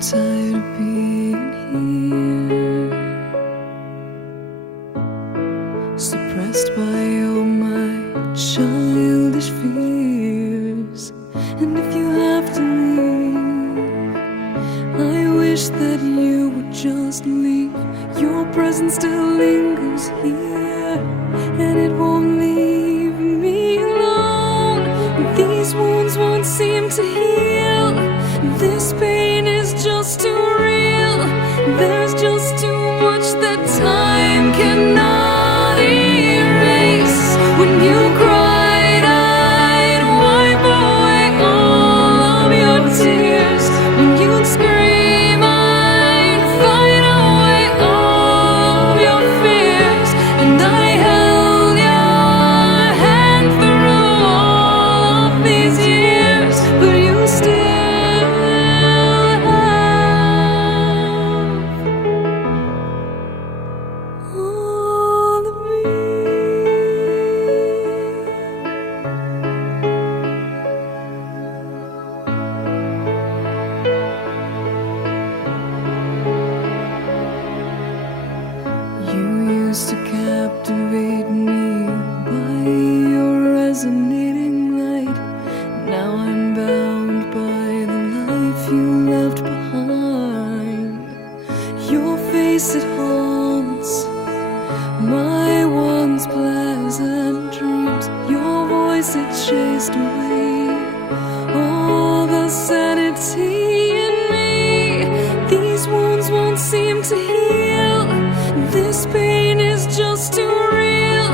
tired of being here, suppressed by all my childish fears. And if you have to leave, I wish that you would just leave. Your presence still lingers here, and it won't leave me alone. These wounds won't seem to heal. This pain is just too real. There's just too much that time cannot erase. When you cried, I'd wipe away all of your tears. When you'd scream, I'd fight away all of your fears. And I held your hand through all of these years, but you still all of me. You used to captivate me by your resonating light. Now I'm bound by the life you left behind. Your face, it haunts my once pleasant dreams. Your voice, it chased away all the sanity in me. These wounds won't seem to heal. This pain is just too real.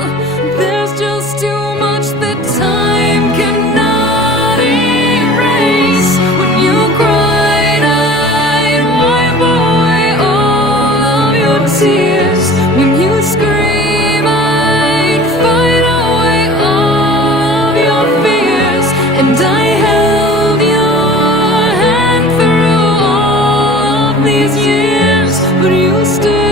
There's just too much that time cannot erase. When you cried, I'd wipe away all of your tears. When you scream, I'd fight away all of your fears. And I held your hand through all of these years, but you still